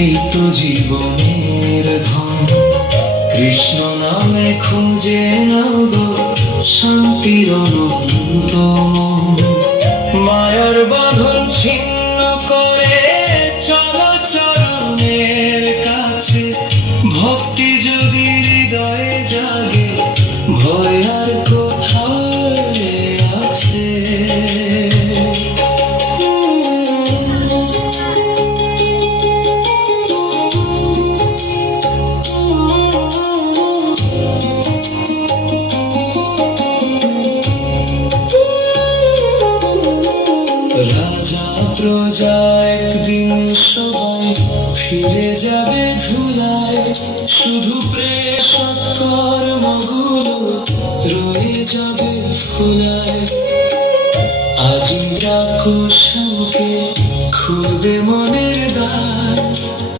এই তো জীবনের ধন, কৃষ্ণ নামে খুঁজে নাও গো শান্তির অনন্ত মন। মায়ার বাঁধন ছিন্ন করে চলো চরণের কাছে, ভক্তি যদি হৃদয়ে জাগে ভয় আর কোথায় আছে। রাজা প্রজা একদিন সবাই ফিরে যাবে ধুলায়, শুধু প্রেম কর্মগুলো রয়ে যাবে ফুলায়। আজি রাখো শ্যামকে খুলবে মনের